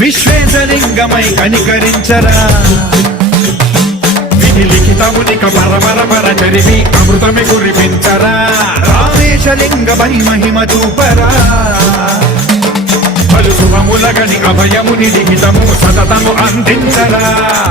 విశ్వేశలింగమై కనికరించరా. విధి లిఖితమునిక పరమరమర చరివి అమృతమి కురిపించరా. రామేశలింగమై మహిమ చూపరా. పలు శుభములగని అభయముని లిఖితము సతతము అందించరా.